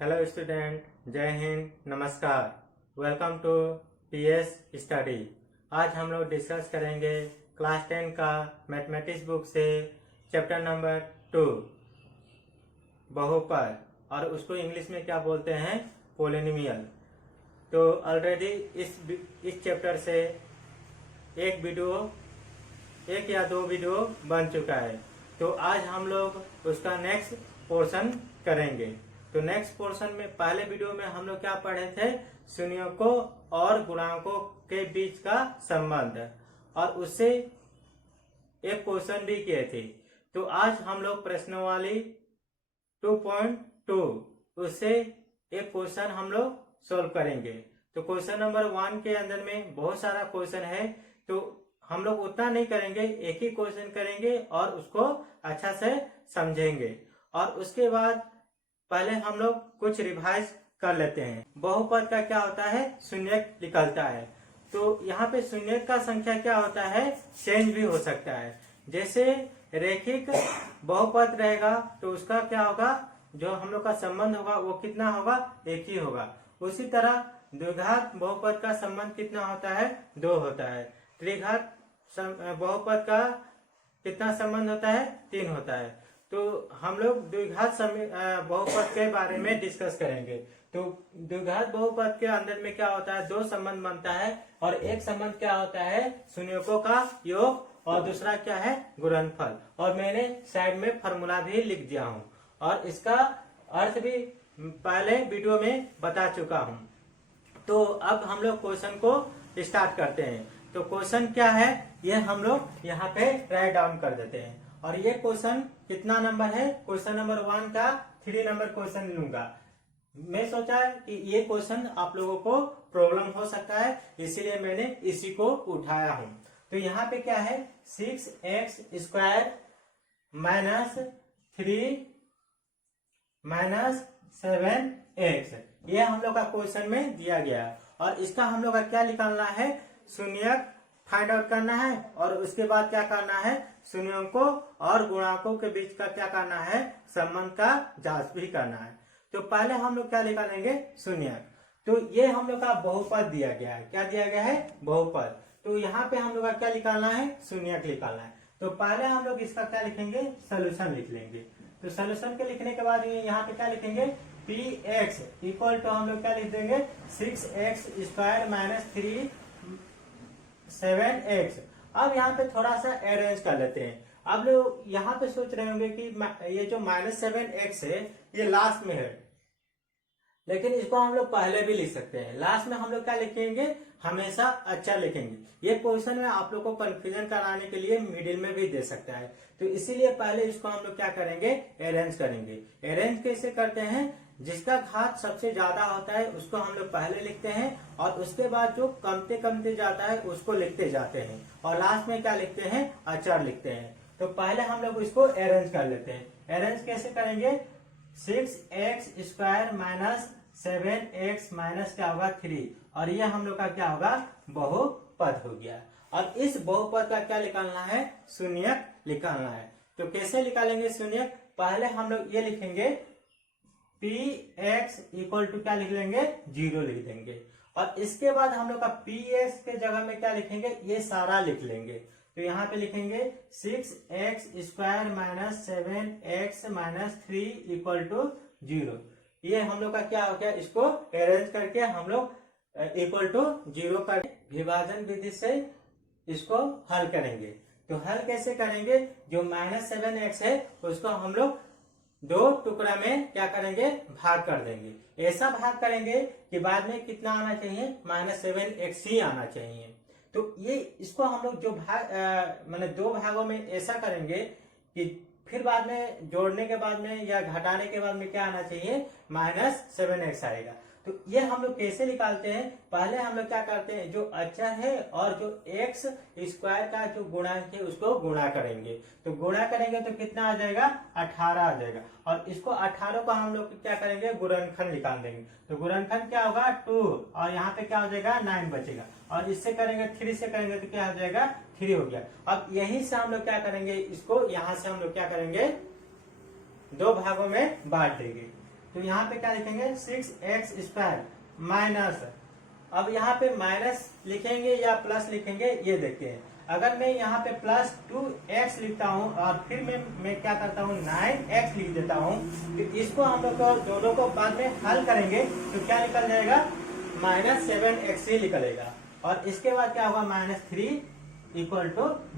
Hello student, जय हिंद, नमस्कार। Welcome to PS study. आज हम लोग डिस्कस करेंगे क्लास 10 का मैथमेटिक्स बुक से चैप्टर नंबर 2 बहुपद, और उसको इंग्लिश में क्या बोलते हैं, पोलिनोमियल। तो ऑलरेडी इस चैप्टर से एक या दो वीडियो बन चुका है। तो आज हम लोग उसका नेक्स्ट पोर्शन करेंगे। तो नेक्स्ट पोर्शन में पहले वीडियो में हम लोग क्या पढ़े थे, शून्यकों और गुणांकों के बीच का संबंध, और उससे एक क्वेश्चन भी किए थे। तो आज हम लोग प्रश्नावली 2.2 उससे एक क्वेश्चन हम लोग सोल्व करेंगे। तो क्वेश्चन नंबर 1 के अंदर में बहुत सारा क्वेश्चन है, तो हम लोग उतना नहीं करेंगे, एक ही क्वेश्चन करेंगे और उसको अच्छा से समझेंगे। और उसके बाद पहले हम लोग कुछ रिवाइज कर लेते हैं। बहुपद का क्या होता है, शून्यक निकलता है। तो यहाँ पे शून्यक का संख्या क्या होता है, चेंज भी हो सकता है। जैसे रेखिक बहुपद रहेगा तो उसका क्या होगा, जो हम लोग का संबंध होगा वो कितना होगा, एक ही होगा। उसी तरह द्विघात बहुपद का संबंध कितना होता है, 2 होता है। त्रिघात बहुपद का कितना संबंध होता है, 3 होता है। तो हम लोग द्विघात बहुपद के बारे में डिस्कस करेंगे। तो द्विघात बहुपद के अंदर में क्या होता है, 2 संबंध बनता है, और एक संबंध क्या होता है, शून्यकों का योग, और दूसरा क्या है, गुणनफल। और मैंने साइड में फॉर्मूला भी लिख दिया हूँ, और इसका अर्थ भी पहले वीडियो में बता चुका हूँ। तो अब हम लोग क्वेश्चन को स्टार्ट करते हैं। तो क्वेश्चन क्या है, ये हम लोग यहाँ पे राइट डाउन कर देते हैं। और ये क्वेश्चन कितना नंबर है, क्वेश्चन नंबर 1 का 3 नंबर क्वेश्चन लूंगा। मैं सोचा कि ये क्वेश्चन आप लोगों को प्रॉब्लम हो सकता है, इसीलिए मैंने इसी को उठाया हूँ। तो यहाँ पे क्या है, 6x² माइनस 3 माइनस 7x, ये हम लोग का क्वेश्चन में दिया गया। और इसका हम लोग का क्या निकालना है, शून्यक फाइंड आउट करना है, और उसके बाद क्या करना है, शून्यकों और गुणांकों के बीच का क्या करना है, संबंध का जांच भी करना है। तो पहले हम लोग क्या निकालेंगे, शून्यक। तो ये हम लोग का बहुपद दिया गया है, क्या दिया गया है, बहुपद। तो यहाँ पे हम लोग का क्या निकालना है, शून्यक निकालना है। तो पहले हम लोग इसका क्या लिखेंगे, सोल्यूशन लिख लेंगे। तो सोल्यूशन के लिखने के बाद यहाँ पे क्या लिखेंगे, px इक्वल टू हम लोग क्या लिख देंगे, 6x² माइनस 3 7x। अब यहाँ पे थोड़ा सा अरेंज कर लेते हैं। अब लोग यहाँ पे सोच रहे होंगे कि ये जो -7x है ये लास्ट में है, लेकिन इसको हम लोग पहले भी लिख सकते हैं। लास्ट में हम लोग क्या लिखेंगे, हमेशा अच्छा लिखेंगे। ये क्वेश्चन में आप लोग को कंफ्यूजन कराने के लिए मिडिल में भी दे सकता है, तो इसीलिए पहले इसको हम लोग क्या करेंगे, अरेंज करेंगे। अरेंज कैसे करते हैं, जिसका घात सबसे ज्यादा होता है उसको हम लोग पहले लिखते हैं, और उसके बाद जो कमते कमते जाता है उसको लिखते जाते हैं, और लास्ट में क्या लिखते हैं, अचर लिखते हैं। तो पहले हम लोग इसको अरेंज कर लेते हैं। अरेंज कैसे करेंगे, 6x² माइनस 7x माइनस क्या होगा, 3, और ये हम लोग का क्या होगा, बहुपद हो गया। और इस बहुपद का क्या निकालना है, शून्यक निकालना है। तो कैसे निकालेंगे शून्यक, पहले हम लोग ये लिखेंगे, px इक्वल टू क्या लिख लेंगे, 0 लिख देंगे। और इसके बाद हम लोग का px के जगह में क्या लिखेंगे, ये सारा लिख लेंगे। तो यहाँ पे लिखेंगे 6x² minus 7x minus 3 equal to 0। ये हम लोग का क्या हो गया, इसको अरेंज करके हम लोग इक्वल टू 0 कर विभाजन विधि से इसको हल करेंगे। तो हल कैसे करेंगे, जो -7x है उसको हम लोग 2 टुकड़ा में क्या करेंगे, भाग कर देंगे। ऐसा भाग करेंगे कि बाद में कितना आना चाहिए, -7x ही आना चाहिए। तो ये इसको हम लोग जो भाग मतलब 2 भागों में ऐसा करेंगे कि फिर बाद में जोड़ने के बाद में या घटाने के बाद में क्या आना चाहिए, -7x आएगा। तो ये हम लोग कैसे निकालते हैं, पहले हम लोग क्या करते हैं, जो अचर है और जो x² का जो गुणांक है उसको गुणा करेंगे। तो गुणा करेंगे तो कितना आ जाएगा, 18 आ जाएगा। और इसको 18 को हम लोग क्या करेंगे, गुणनखंड निकाल देंगे। तो गुणनखंड क्या होगा, 2, और यहाँ पे क्या हो जाएगा, 9 बचेगा। और इससे करेंगे 3 से करेंगे तो क्या हो जाएगा, 3 हो गया। अब यहीं से हम लोग क्या करेंगे, इसको यहाँ से हम लोग क्या करेंगे, 2 भागों में बांट देंगे। तो यहाँ पे क्या लिखेंगे 6x² माइनस, अब यहाँ पे माइनस लिखेंगे या प्लस लिखेंगे ये देखते हैं। अगर मैं यहाँ पे प्लस 2x लिखता हूँ और फिर मैं क्या करता हूँ 9x लिख देता हूँ, तो इसको हम लोग दोनों को बाद में हल करेंगे तो क्या निकल जाएगा -7x ही निकलेगा। और इसके बाद क्या होगा -3 =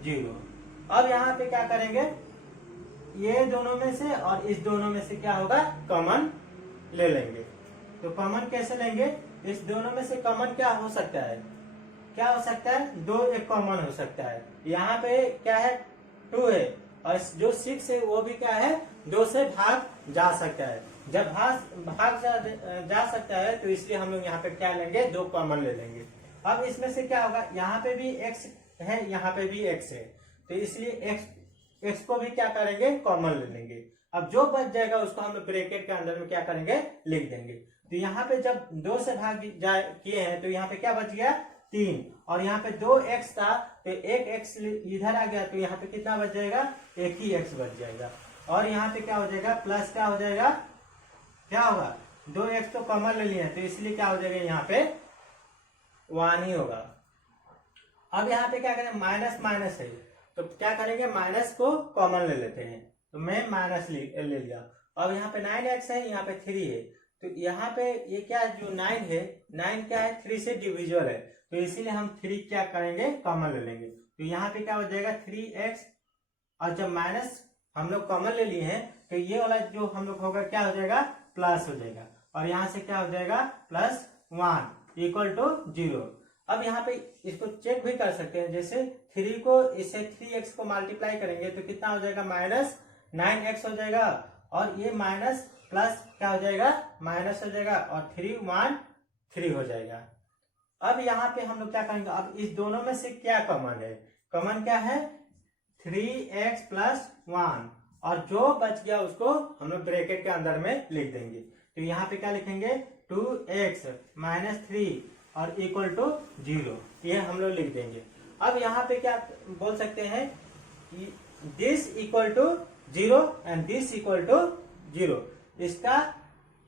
0। अब यहाँ पे क्या करेंगे, ये दोनों में से और इस दोनों में से क्या होगा कॉमन ले लेंगे। तो कॉमन कैसे लेंगे, इस दोनों में से कॉमन क्या हो सकता है, क्या हो सकता है 2 एक कॉमन हो सकता है। यहाँ पे क्या है 2 है और जो 6 है वो भी क्या है 2 से भाग जा सकता है। जब भाग जा सकता है तो इसलिए हम लोग यहाँ पे क्या लेंगे 2 कॉमन ले लेंगे। अब इसमें से क्या होगा, यहाँ पे भी x है यहाँ पे भी x है, तो इसलिए x को भी क्या करेंगे कॉमन ले लेंगे। अब जो बच जाएगा उसको हम लोग ब्रैकेट के अंदर में क्या करेंगे लिख देंगे। तो यहाँ पे जब 2 से भाग किए हैं तो यहाँ पे क्या बच गया 3, और यहाँ पे 2x था तो 1x इधर आ गया, तो यहाँ पे कितना बच जाएगा 1 ही x बच जाएगा। और यहाँ पे क्या हो जाएगा प्लस क्या हो जाएगा, क्या होगा 2x तो कॉमन ले लिया तो इसलिए क्या हो जाएगा यहाँ पे 1 ही होगा। अब यहाँ पे क्या करें माइनस माइनस है तो क्या करेंगे माइनस को कॉमन ले लेते हैं, तो मैं माइनस ले लिया। अब यहाँ पे 9x है यहाँ पे 3 है, तो यहाँ पे ये क्या जो 9 है 9 क्या है 3 से डिविजिबल है, तो इसीलिए हम 3 क्या करेंगे कॉमन ले लेंगे। तो यहाँ पे क्या हो जाएगा 3x, और जब माइनस हम लोग कॉमन ले लिए हैं तो ये वाला जो हम लोग होगा क्या हो जाएगा प्लस हो जाएगा, और यहाँ से क्या हो जाएगा +1 = 0। अब यहाँ पे इसको चेक भी कर सकते हैं, जैसे 3 को इससे 3x को मल्टीप्लाई करेंगे तो कितना हो जाएगा -9x हो जाएगा, और ये माइनस प्लस क्या हो जाएगा माइनस हो जाएगा, और 3 1 3 हो जाएगा। अब यहाँ पे हम लोग क्या करेंगे, अब इस दोनों में से क्या कॉमन है, कॉमन क्या है 3x + 1, और जो बच गया उसको हम लोग ब्रैकेट के अंदर में लिख देंगे। तो यहाँ पे क्या लिखेंगे 2x - 3 और = 0, ये हम लोग लिख देंगे। अब यहाँ पे क्या बोल सकते हैं दिस = 0 एंड दिस = 0, इसका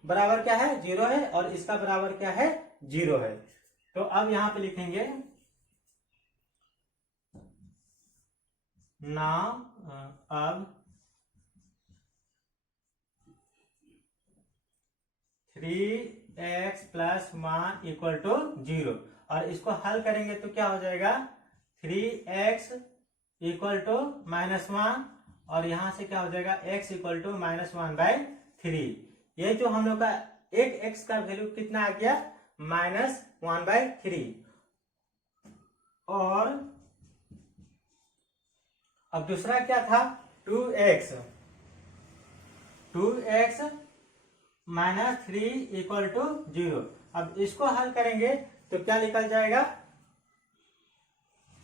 बराबर क्या है 0 है और इसका बराबर क्या है 0 है। तो अब यहाँ पे लिखेंगे नाउ, अब 3x + 1 = 0, और इसको हल करेंगे तो क्या हो जाएगा 3x = -1, और यहाँ से क्या हो जाएगा x = -1/3। ये जो हम लोग का एक x का वैल्यू कितना आ गया -1/3। और अब दूसरा क्या था 2x - 3 = 0। अब इसको हल करेंगे तो क्या निकल जाएगा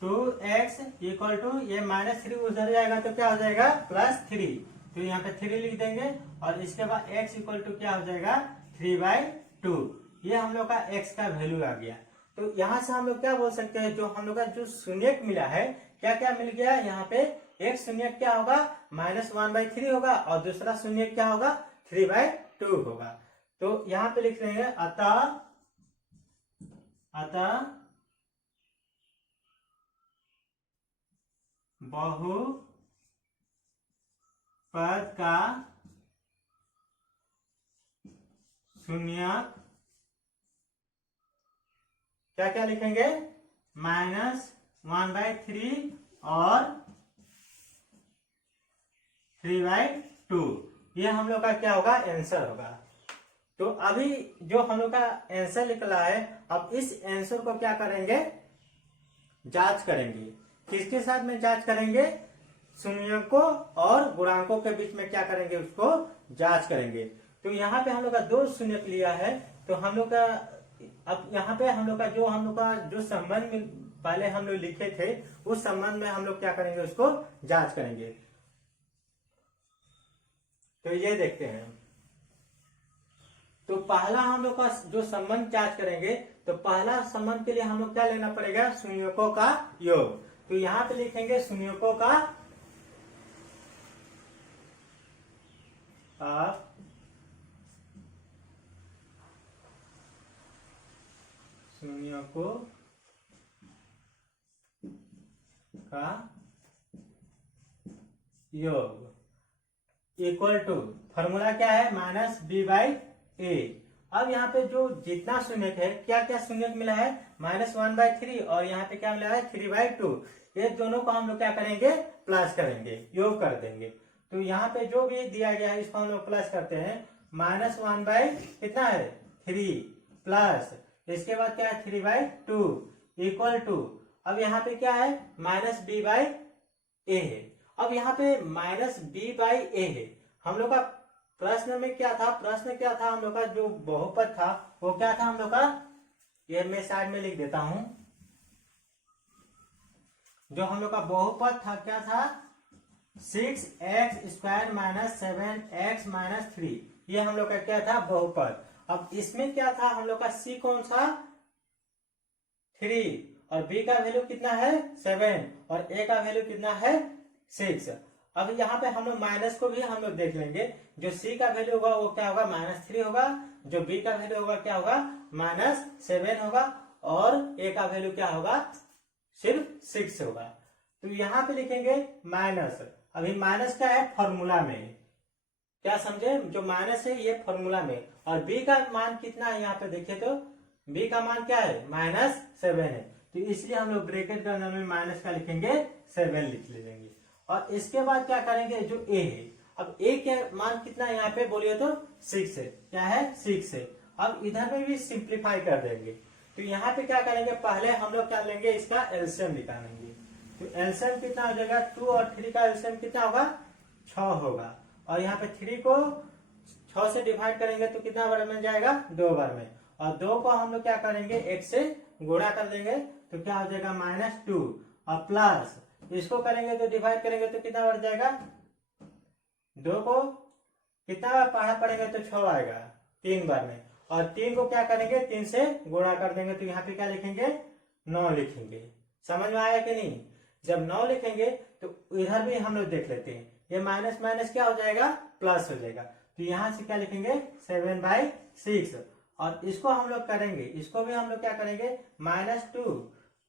2x = ये -3 उधर जाएगा तो क्या हो जाएगा +3, तो यहाँ पे 3 लिख देंगे, और इसके बाद x = क्या हो जाएगा 3/2। ये हम लोग का x का वैल्यू आ गया। तो यहाँ से हम लोग क्या बोल सकते हैं, जो हम लोग का जो शून्यक मिला है क्या क्या मिल गया, यहाँ पे एक शून्यक क्या होगा -1/3 होगा, और दूसरा शून्यक क्या होगा 3/2 होगा। तो यहाँ पे लिख देंगे अतः बहुपद का शून्यक क्या क्या लिखेंगे -1/3 और 3/2, ये हम लोग का क्या होगा आंसर होगा। तो अभी जो हम लोग का आंसर निकला है, अब इस आंसर को क्या करेंगे जांच करेंगे, किसके साथ में जांच करेंगे शून्यकों और गुणांकों के बीच में क्या करेंगे उसको जांच करेंगे। तो यहाँ पे हम लोग का 2 शून्यक लिया है, तो हम लोग का अब यहाँ पे हम लोग का जो संबंध पहले हम लोग लिखे थे उस संबंध में हम लोग क्या करेंगे उसको जांच करेंगे। तो ये देखते हैं, तो पहला हम लोग का जो संबंध जांच करेंगे, तो पहला संबंध के लिए हम लोग क्या लेना पड़ेगा शून्यकों का योग। तो यहाँ पे लिखेंगे शून्यकों का शून्यकों का योग इक्वल टू, फॉर्मूला क्या है, माइनस बी बाई ए। अब यहाँ पे जो जितना शून्यक है, क्या क्या शून्यक मिला है, -1/3 और यहाँ पे क्या मिला है 3/2। ये दोनों को हम लोग क्या करेंगे, प्लस करेंगे, योग कर देंगे। तो यहाँ पे जो भी दिया गया है इसको हम लोग प्लस करते हैं। -1 कितना है 3 प्लस इसके बाद क्या है 3/2 इक्वल टू, अब यहाँ पे क्या है -b/a है। अब यहाँ पे -b/a है। हम लोग का प्रश्न में क्या था, प्रश्न क्या था, हम लोग का जो बहुपद था वो क्या था हम लोग का, ये मैं साइड में लिख देता हूं। जो हम लोग का बहुपद था क्या था, 6x² - 7x - 3, ये हम लोग का क्या था बहुपद। अब इसमें क्या था हम लोग का, c कौन सा 3 और b का वैल्यू कितना है 7 और a का वैल्यू कितना है 6। अब यहाँ पे हम लोग माइनस को भी हम लोग देख लेंगे। जो c का वैल्यू होगा वो क्या होगा -3 होगा, जो b का वैल्यू होगा क्या होगा -7 होगा और a का वैल्यू क्या होगा सिर्फ 6 होगा। तो यहाँ पे लिखेंगे माइनस, अभी माइनस क्या है फॉर्मूला में, क्या समझे, जो माइनस है ये फॉर्मूला में, और b का मान कितना है यहाँ पे देखिए तो b का मान क्या है -7 है, तो इसलिए हम लोग ब्रैकेट के अंदर में माइनस का लिखेंगे 7 लिख लेंगे। और इसके बाद क्या करेंगे, जो a है, अब a के मान कितना है यहाँ पे बोलिए तो 6 है, क्या है 6 है। अब इधर में भी सिंप्लीफाई कर देंगे। तो यहाँ पे क्या करेंगे, पहले हम लोग क्या लेंगे, इसका एलसीएम निकालेंगे। तो एलसीएम कितना हो जाएगा, 2 और 3 का एलसीएम कितना होगा 6 होगा, और यहाँ पे 3 को 6 से डिवाइड करेंगे तो कितना बार में जाएगा 2 बार में, और 2 को हम लोग क्या करेंगे 1 से गुणा कर देंगे तो क्या हो जाएगा -2, और प्लस इसको करेंगे तो डिवाइड करेंगे तो कितना बढ़ जाएगा, 2 को कितना बार पढ़ा पड़ेंगे तो 6 आएगा 3 बार में, और 3 को क्या करेंगे 3 से गुणा कर देंगे तो यहाँ पे क्या लिखेंगे 9 लिखेंगे। समझ में आया कि नहीं, जब 9 लिखेंगे तो इधर भी हम लोग देख लेते हैं, ये माइनस माइनस क्या हो जाएगा प्लस हो जाएगा। तो यहाँ से क्या लिखेंगे 7/6, और इसको हम लोग करेंगे, इसको भी हम लोग क्या करेंगे -2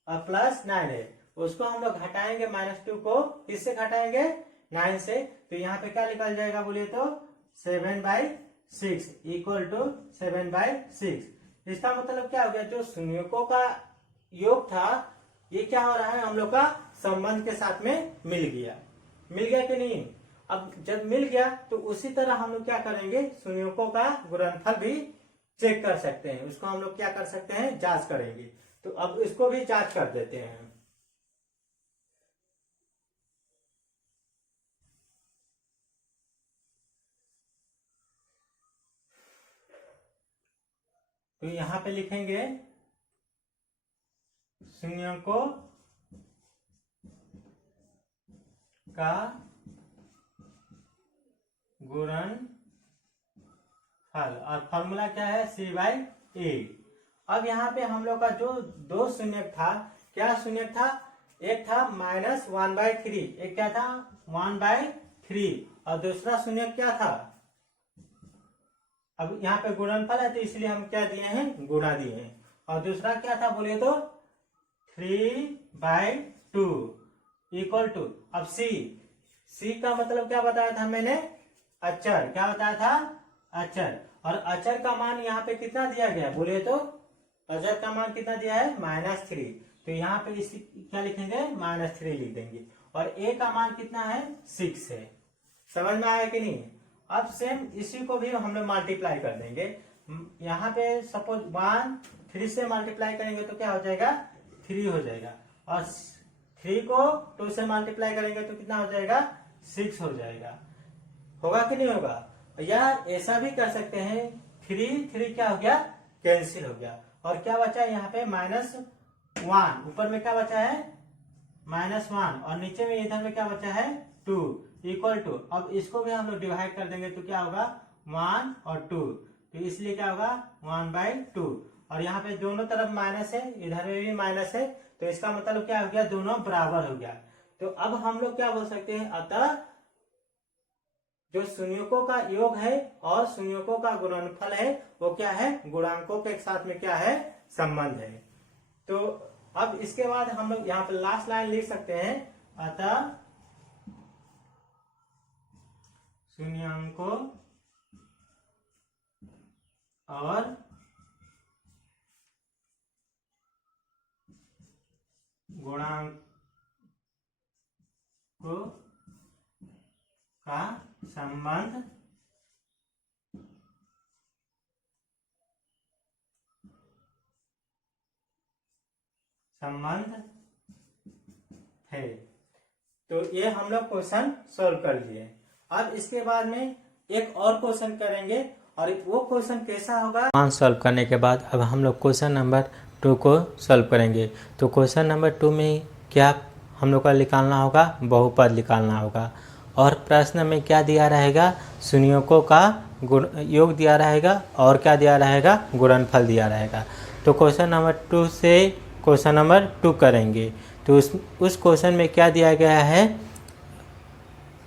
और +9 है, उसको हम लोग घटाएंगे, -2 को किससे घटाएंगे 9 से, तो यहाँ पे क्या निकल जाएगा बोलिए तो 7/6 इक्वल टू 7/6। इसका मतलब क्या हो गया, जो शून्यकों का योग था ये क्या हो रहा है हम लोग का संबंध के साथ में मिल गया कि नहीं। अब जब मिल गया तो उसी तरह हम लोग क्या करेंगे, शून्यकों का गुणनफल भी चेक कर सकते हैं, उसको हम लोग क्या कर सकते हैं जांच करेंगे। तो अब इसको भी जांच कर देते हैं। तो यहां पे लिखेंगे शून्यकों का गुणनफल, और फॉर्मूला क्या है c/a। अब यहाँ पे हम लोग का जो 2 शून्यक था, क्या शून्यक था, एक था -1/3, एक क्या था 1/3, और दूसरा शून्यक क्या था, अब यहाँ पे गुणनफल है तो इसलिए हम क्या दिए हैं गुणा दिए हैं, और दूसरा क्या था बोलिए तो 3/2 इक्वल टू, अब c का मतलब क्या बताया था मैंने, अचर, क्या बताया था अचर, और अचर का मान यहाँ पे कितना दिया गया बोलिए तो, अचर का मान कितना दिया है -3, तो यहाँ पे इस क्या लिखेंगे -3 लिख देंगे, और a का मान कितना है 6 है। समझ में आया कि नहीं। अब सेम इसी को भी हम लोग मल्टीप्लाई कर देंगे। यहाँ पे सपोज 1 3 से मल्टीप्लाई करेंगे तो क्या हो जाएगा 3 हो जाएगा, और 3 को 2 से मल्टीप्लाई करेंगे तो कितना हो जाएगा 6 हो जाएगा। होगा कि नहीं होगा, या ऐसा भी कर सकते हैं 3 क्या हो गया कैंसिल हो गया, और क्या बचा है यहाँ पे -1, ऊपर में क्या बचा है -1, और नीचे में इधर में क्या बचा है 2 इक्वल टू, अब इसको भी हम लोग डिवाइड कर देंगे तो क्या होगा 1 और 2, तो इसलिए क्या होगा 1/2, और यहाँ पे दोनों तरफ माइनस है, इधर में भी माइनस है, तो इसका मतलब क्या हो गया दोनों बराबर हो गया। तो अब हम लोग क्या बोल सकते हैं, अतः जो शून्यकों का योग है और शून्यकों का गुणनफल है वो क्या है गुणांकों के साथ में क्या है संबंध है। तो अब इसके बाद हम लोग यहाँ पर लास्ट लाइन लिख सकते हैं, अतः शून्याङ्कों और गुणांकों का संबंध है। तो ये हम लोग क्वेश्चन सोल्व कर लिए। अब इसके बाद में एक और क्वेश्चन करेंगे, और वो क्वेश्चन कैसा होगा, मान सॉल्व करने के बाद अब हम लोग क्वेश्चन नंबर 2 को सॉल्व करेंगे। तो क्वेश्चन नंबर 2 में क्या हम लोग का निकालना होगा, बहुपद निकालना होगा। और प्रश्न में क्या दिया रहेगा, शून्यकों का योग दिया रहेगा, और क्या दिया रहेगा, गुणनफल दिया रहेगा। तो क्वेश्चन नंबर 2 से क्वेश्चन नंबर 2 करेंगे। तो उस क्वेश्चन में क्या दिया गया है,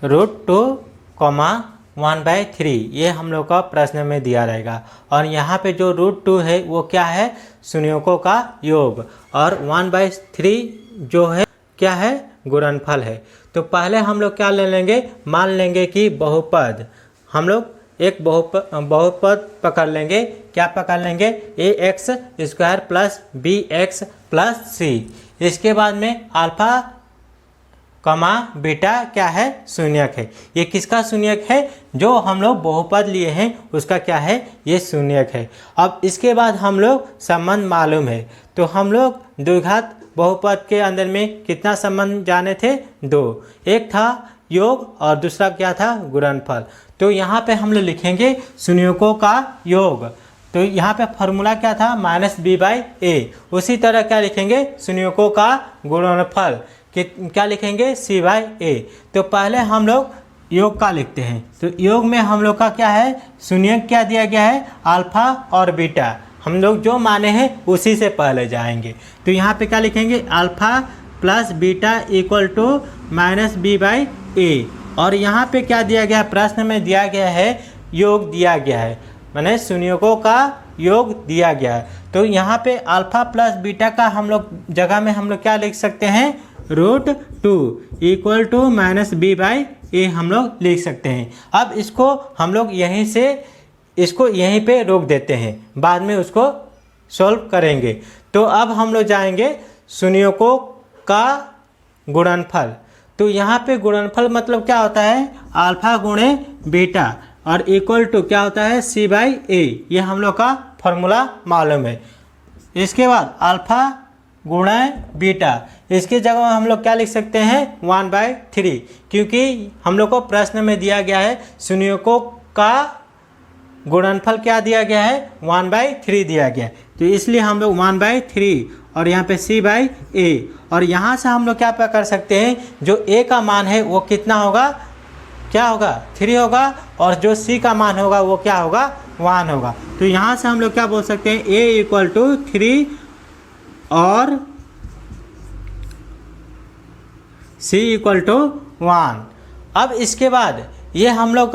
√2,1/3 ये हम लोग का प्रश्न में दिया रहेगा। और यहाँ पे जो √2 है वो क्या है, शून्यकों का योग, और 1/3 जो है क्या है, गुणनफल है। तो पहले हम लोग क्या ले लेंगे, मान लेंगे कि बहुपद, हम लोग एक बहुपद पकड़ लेंगे। क्या पकड़ लेंगे, ax² plus bx plus c। इसके बाद में अल्फा कमा बीटा क्या है, शून्यक है। ये किसका शून्यक है, जो हम लोग बहुपद लिए हैं उसका क्या है, ये शून्यक है। अब इसके बाद हम लोग संबंध मालूम है। तो हम लोग द्विघात बहुपद के अंदर में कितना संबंध जाने थे, 2। एक था योग और दूसरा क्या था, गुणनफल। तो यहाँ पे हम लोग लिखेंगे शून्यकों का योग। तो यहाँ पे फॉर्मूला क्या था, -b/a। उसी तरह क्या लिखेंगे, शून्यकों का गुणनफल क्या लिखेंगे, c/a। तो पहले हम लोग योग का लिखते हैं। तो योग में हम लोग का क्या है, शून्यक क्या दिया गया है, अल्फा और बीटा। हम लोग जो माने हैं उसी से पहले जाएंगे। तो यहाँ पे क्या लिखेंगे, alpha plus beta equal to -b/a। और यहाँ पे क्या दिया गया है, प्रश्न में दिया गया है योग दिया गया है, माने शून्यकों का योग दिया गया है। तो यहाँ पे अल्फा प्लस बीटा का हम लोग जगह में हम लोग क्या लिख सकते हैं, √2 इक्वल टू -b/a हम लोग लिख सकते हैं। अब इसको हम लोग यहीं से इसको यहीं पे रोक देते हैं, बाद में उसको सॉल्व करेंगे। तो अब हम लोग जाएंगे शून्यकों का गुणनफल। तो यहाँ पे गुणनफल मतलब क्या होता है, अल्फा गुणे बीटा और इक्वल टू क्या होता है, c/a। ये हम लोग का फॉर्मूला मालूम है। इसके बाद अल्फा गुणे बीटा, इसकी जगह हम लोग क्या लिख सकते हैं, 1/3, क्योंकि हम लोग को प्रश्न में दिया गया है शून्यकों का गुणनफल क्या दिया गया है, 1/3 दिया गया है। तो इसलिए हम लोग 1/3 और यहाँ पे c/a। और यहाँ से हम लोग क्या कर सकते हैं, जो a का मान है वो कितना होगा, क्या होगा, 3 होगा, और जो c का मान होगा वो क्या होगा, 1 होगा। तो यहाँ से हम लोग क्या बोल सकते हैं, a इक्वल टू 3 और c इक्वल टू 1। अब इसके बाद ये हम लोग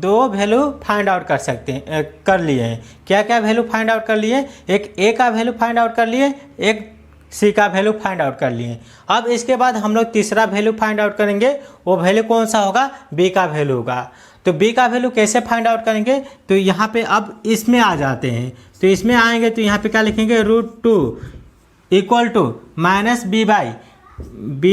2 वैल्यू फाइंड आउट कर सकते हैं, कर लिए हैं। क्या क्या वैल्यू फाइंड आउट कर लिए, एक a का वैल्यू फाइंड आउट कर लिए, एक c का वैल्यू फाइंड आउट कर लिए। अब इसके बाद हम लोग तीसरा वैल्यू फाइंड आउट करेंगे। वो वैल्यू कौन सा होगा, b का वैल्यू होगा। तो b का वैल्यू कैसे फाइंड आउट करेंगे, तो यहाँ पे अब इसमें आ जाते हैं। तो इसमें आएंगे तो यहाँ पे क्या लिखेंगे, √2 इक्वल टू -b/b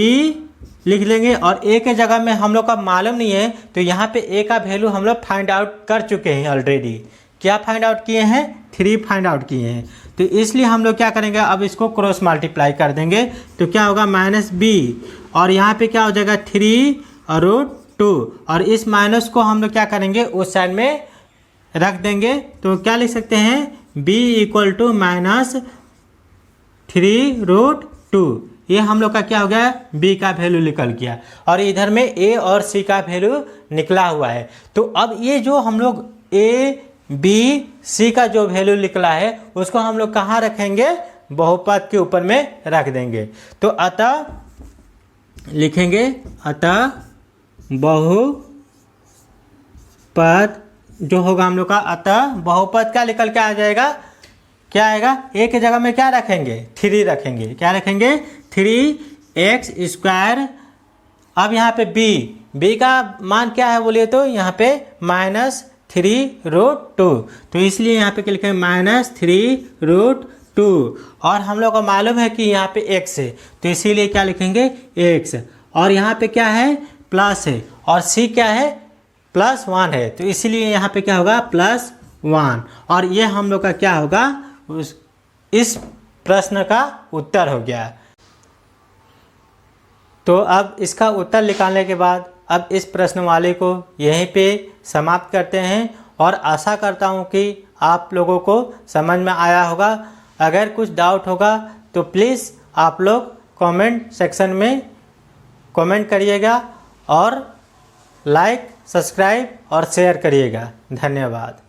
लिख लेंगे। और a के जगह में हम लोग का मालूम नहीं है, तो यहाँ पे a का वैल्यू हम लोग फाइंड आउट कर चुके हैं ऑलरेडी। क्या फाइंड आउट किए हैं, 3 फाइंड आउट किए हैं। तो इसलिए हम लोग क्या करेंगे, अब इसको क्रॉस मल्टीप्लाई कर देंगे। तो क्या होगा, -b, और यहाँ पे क्या हो जाएगा, 3 और √2, और इस माइनस को हम लोग क्या करेंगे, उस साइड में रख देंगे। तो क्या लिख सकते हैं, b इक्वल टू -3√2। ये हम लोग का क्या हो गया, b का वैल्यू निकल गया, और इधर में a और c का वैल्यू निकला हुआ है। तो अब ये जो हम लोग a b c का जो वैल्यू निकला है उसको हम लोग कहाँ रखेंगे, बहुपद के ऊपर में रख देंगे। तो अतः लिखेंगे, अतः बहुपद जो होगा हम लोग का, अतः बहुपद का निकल के आ जाएगा क्या आएगा, ए की जगह में क्या रखेंगे, 3 रखेंगे। क्या रखेंगे, 3x²। अब यहाँ पे b का मान क्या है बोलिए तो यहाँ पे -3√2, तो इसलिए यहाँ पे क्या लिखेंगे, -3√2। और हम लोग को मालूम है कि यहाँ पे x है, तो इसीलिए क्या लिखेंगे, x। और यहाँ पे क्या है, प्लस है, और c क्या है, +1 है, तो इसीलिए यहाँ पे क्या होगा, +1। और ये हम लोग का क्या होगा, इस प्रश्न का उत्तर हो गया। तो अब इसका उत्तर निकालने के बाद अब इस प्रश्नवाली को यहीं पे समाप्त करते हैं, और आशा करता हूँ कि आप लोगों को समझ में आया होगा। अगर कुछ डाउट होगा तो प्लीज़ आप लोग कमेंट सेक्शन में कमेंट करिएगा, और लाइक, सब्सक्राइब और शेयर करिएगा। धन्यवाद।